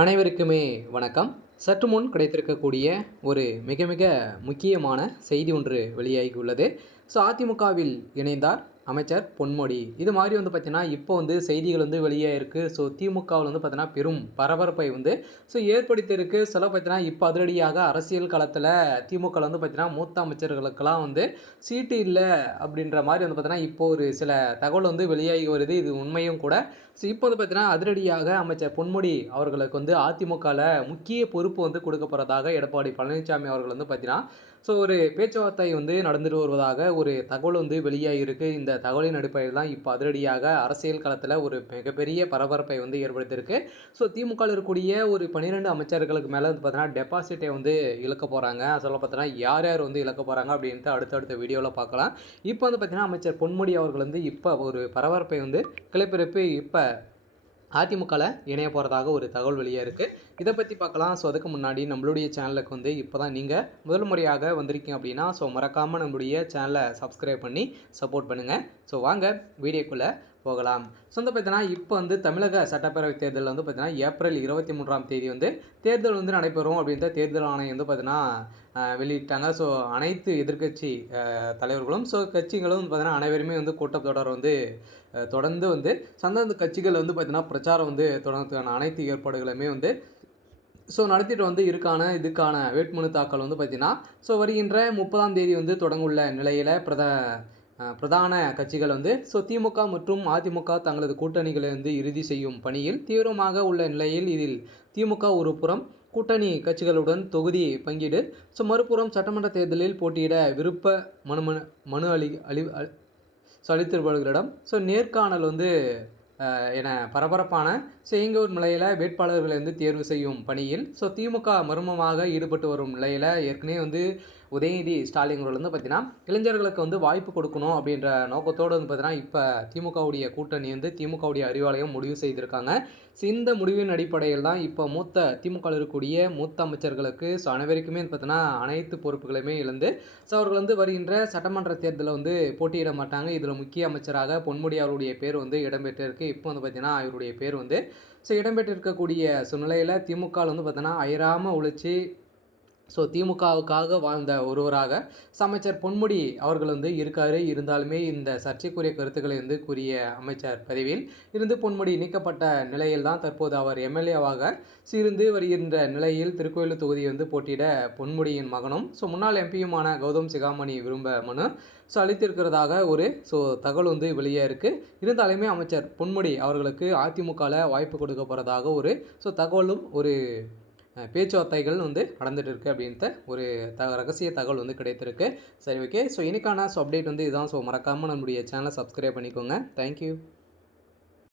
அனைவருக்குமே வணக்கம். சற்று முன் கிடைத்திருக்கக்கூடிய ஒரு மிக மிக முக்கியமான செய்தி ஒன்று வெளியாகியுள்ளது. அதிமுகவில் இணைந்தார் அமைச்சர் பொன்முடி. இது மாதிரி பார்த்தீங்கன்னா, இப்போ செய்திகள் வெளியாயிருக்கு. திமுகவில் பார்த்தீங்கன்னா, பெரும் பரபரப்பை ஏற்படுத்தியிருக்கு. சொல்ல பார்த்தீங்கன்னா, இப்போ அதிரடியாக அரசியல் களத்தில திமுகவில் பார்த்தீங்கன்னா, மூத்த அமைச்சர்களுக்கெல்லாம் சீட்டு இல்ல அப்படின்ற மாரி பார்த்தீங்கன்னா, இப்போ ஒரு சில தகவல் வெளியாகி வருது. இது உண்மையும் கூட. இப்போ பார்த்தீங்கன்னா, அதிரடியாக அமைச்சர் பொன்முடி அவர்களுக்கு அதிமுகல முக்கிய பொறுப்பு கொடுக்க போறதாக எடப்பாடி பழனிசாமி அவர்கள் பார்த்தீங்கன்னா, ஒரு பேச்சுவார்த்தை நடந்துட்டு வருவதாக ஒரு தகவல் வெளியாகியிருக்கு. இந்த தகவலின் அடிப்படையில் தான் இப்போ அதிரடியாக அரசியல் களத்தில ஒரு மிகப்பெரிய பரபரப்பை ஏற்படுத்தியிருக்கு. திமுகவில் இருக்கக்கூடிய ஒரு 12 அமைச்சர்களுக்கு மேல பார்த்தீங்கன்னா, டெபாசிட்டை இழக்க போறாங்க. சொல்ல பார்த்தீங்கன்னா, யார் யார் இழக்க போறாங்க அப்படின்ட்டு அடுத்தடுத்த வீடியோல பார்க்கலாம். இப்போ பார்த்தீங்கன்னா, அமைச்சர் பொன்முடி அவர்கள் இப்போ ஒரு பரபரப்பை கிளப்பியிருப்பு. இப்போ அதிமுகல இணைய போகிறதாக ஒரு தகவல் வெளியாக இருக்குது. இதை பற்றி பார்க்கலாம். அதுக்கு முன்னாடி நம்மளுடைய சேனலுக்கு இப்போ தான் நீங்கள் முதல் முறையாக வந்திருக்கீங்க அப்படின்னா மறக்காமல் நம்மளுடைய சேனலை சப்ஸ்கிரைப் பண்ணி சப்போர்ட் பண்ணுங்கள். வாங்க வீடியோக்குள்ளே போகலாம். பார்த்தீங்கன்னா, இப்போ தமிழக சட்டப்பேரவை தேர்தலில் பார்த்தீங்கன்னா, ஏப்ரல் 23ஆம் தேதி தேர்தல் நடைபெறும் அப்படின்ற தேர்தல் ஆணையம் பார்த்தீங்கன்னா வெளியிட்டாங்க. அனைத்து எதிர்க்கட்சி தலைவர்களும் கட்சிகளும் பார்த்தீங்கன்னா அனைவருமே கூட்டத்தொடர் தொடர்ந்து அந்தந்த கட்சிகள் பார்த்தீங்கன்னா பிரச்சாரம் தொடர்றதுக்கான அனைத்து ஏற்பாடுகளுமே நடத்திட்டு இதுக்கான வேட்புமனு தாக்கல் பார்த்தீங்கன்னா வருகின்ற 30ஆம் தேதி தொடங்குள்ள நிலையில் பிரதான கட்சிகள் திமுக மற்றும் அதிமுக தங்களது கூட்டணிகளை இறுதி செய்யும் பணியில் தீவிரமாக உள்ள நிலையில் இதில் திமுக ஒரு புறம் கூட்டணி கட்சிகளுடன் தொகுதி பங்கீடு மறுபுறம் சட்டமன்ற தேர்தலில் போட்டியிட விருப்ப மனு அளித்தவர்களிடம் நேர்காணல் என பரபரப்பான செய்கூர் நிலையில் வேட்பாளர்களை தேர்வு செய்யும் பணியில் திமுக மர்மமாக ஈடுபட்டு வரும் நிலையில் ஏற்கனவே உதயநிதி ஸ்டாலின் அவர்கள் பார்த்தீங்கன்னா இளைஞர்களுக்கு வாய்ப்பு கொடுக்கணும் அப்படின்ற நோக்கத்தோடு பார்த்தீங்கன்னா இப்போ திமுகவுடைய கூட்டணி திமுகவுடைய அறிவாலயம் முடிவு செய்திருக்காங்க. இந்த முடிவின் அடிப்படையில் தான் இப்போ திமுகவில் இருக்கக்கூடிய மூத்த அமைச்சர்களுக்கு அனைவருக்குமே பார்த்தீங்கன்னா அனைத்து பொறுப்புகளையுமே இழந்து அவர்கள் வருகின்ற சட்டமன்ற தேர்தலில் போட்டியிட மாட்டாங்க. இதில் முக்கிய அமைச்சராக பொன்முடி அவருடைய பேர் இடம்பெற்றிருக்கு. இப்போ பார்த்தீங்கன்னா இவருடைய பேர் இடம்பெற்றிருக்கக்கூடிய சூழ்நிலையில் திமுகவில் பார்த்தீங்கன்னா அயராமல் உழைச்சி திமுகவுக்காக வாழ்ந்த ஒருவராக அமைச்சர் பொன்முடி அவர்கள் இருக்காரு. இருந்தாலுமே இந்த சர்ச்சைக்குரிய கருத்துக்களை கூறிய அமைச்சர் பதவியில் இருந்து பொன்முடி நீக்கப்பட்ட நிலையில் தான் தற்போது அவர் எம்எல்ஏவாக இருந்து வருகின்ற நிலையில் திருக்கோயிலூர் தொகுதி போட்டியிட பொன்முடியின் மகனும் முன்னாள் எம்பியுமான கௌதம் சிகாமணி விரும்ப மனு அளித்திருக்கிறதாக ஒரு தகவல் வெளியே இருக்குது. இருந்தாலுமே அமைச்சர் பொன்முடி அவர்களுக்கு அதிமுகவில் வாய்ப்பு கொடுக்க போகிறதாக ஒரு தகவலும் ஒரு பேச்சுவார்த்தைகள் நடந்துட்டு இருக்குது அப்படின்ட்டு ஒரு ரகசிய தகவல் கிடைத்திருக்கு. சரி, ஓகே. இன்னைக்கான அப்டேட் இதுதான். மறக்காமல் நம்மளுடைய சேனலை சப்ஸ்கிரைப் பண்ணிக்கோங்க. தேங்க்யூ.